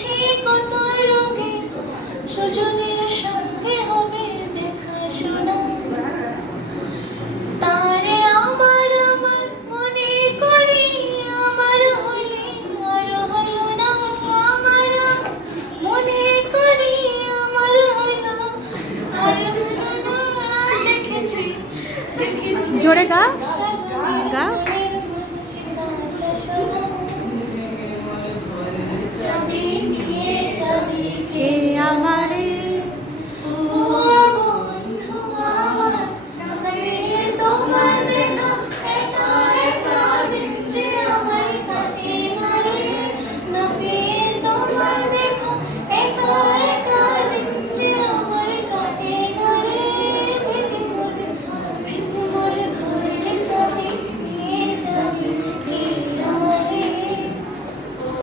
দেখেছি কত রঙে সজনের সঙ্গে হবে দেখা শোনা। তারে আমার আমার মনে করি আমার হলে আর হলো না। আমার মনে করি আমার হলো আর হলো না। দেখেছি দেখেছি জোরে গা।